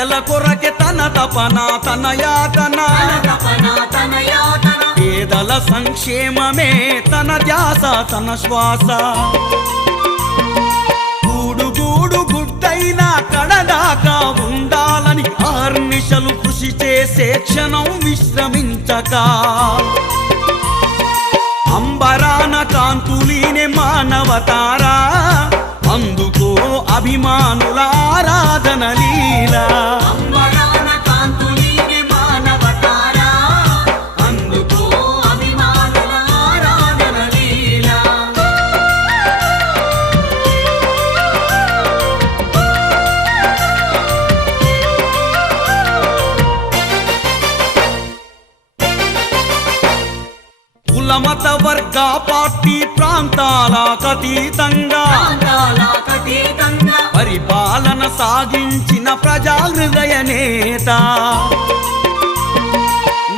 ప్రజల కొరకే తన తపన తన యాతన పేదల సంక్షేమమే తన ధ్యాస తన శ్వాస గూడు గుడ్డైనా కడదాకా ఉండాలని ఆర్నిశలు కృషి చేసే క్షణం విశ్రమించక అంబరాన కాంతులీనే మానవతారా అందుకో అభిమానుల ఆరాధన లీలా మత వర్గ పార్టీ ప్రాంతాలకతీతంగా పరిపాలన సాగించిన ప్రజా హృదయ నేత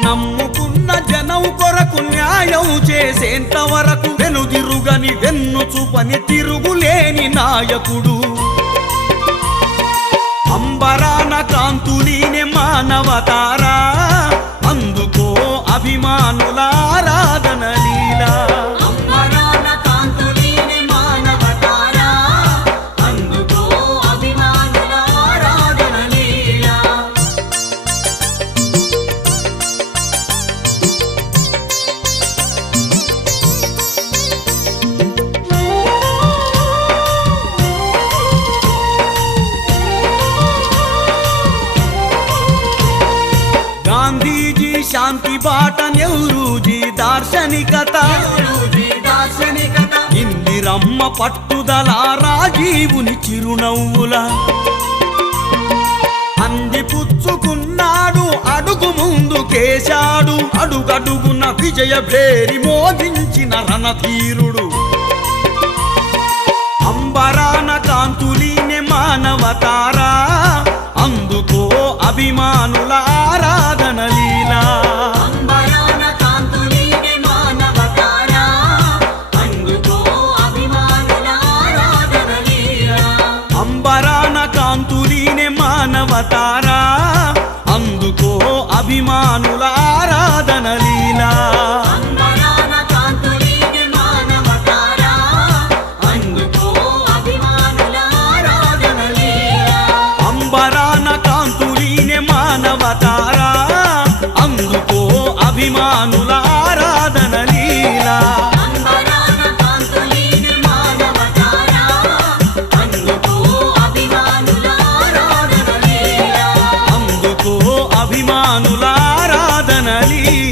నమ్ముకున్న జనం కొరకు న్యాయం చేసేంత వరకు వెనుదిరుగని వెన్ను చూపని తిరుగులేని నాయకుడు అంబరాన కాంతులీనే మానవతారా అందుకో అభిమానుల ఆరాధన లీలా గాంధీజీ శాంతి బాట నెహ్రూజీ దార్శనికత ఇందిరమ్మ పట్టుదల రాజీవుని చిరునవ్వుల అందిపుచ్చుకున్నాడు అడుగు ముందుకేశాడు అడుగడుగున విజయ భేరి మోగించిన రణధీరుడు అంబరాన కాంతులీనే మానవతారా అందుకో అభిమానుల ఆరాధన లీలా అంబరాన కాంతులీనే మానవతారా అందుకో అభిమానుల ఆరాధన లీలా అంబరాన కాంతులీనే మానవతారా అందుకో అభిమానుల ఆరాధన లీలా అందుకో అభిమానుల ఆరాధన లీలా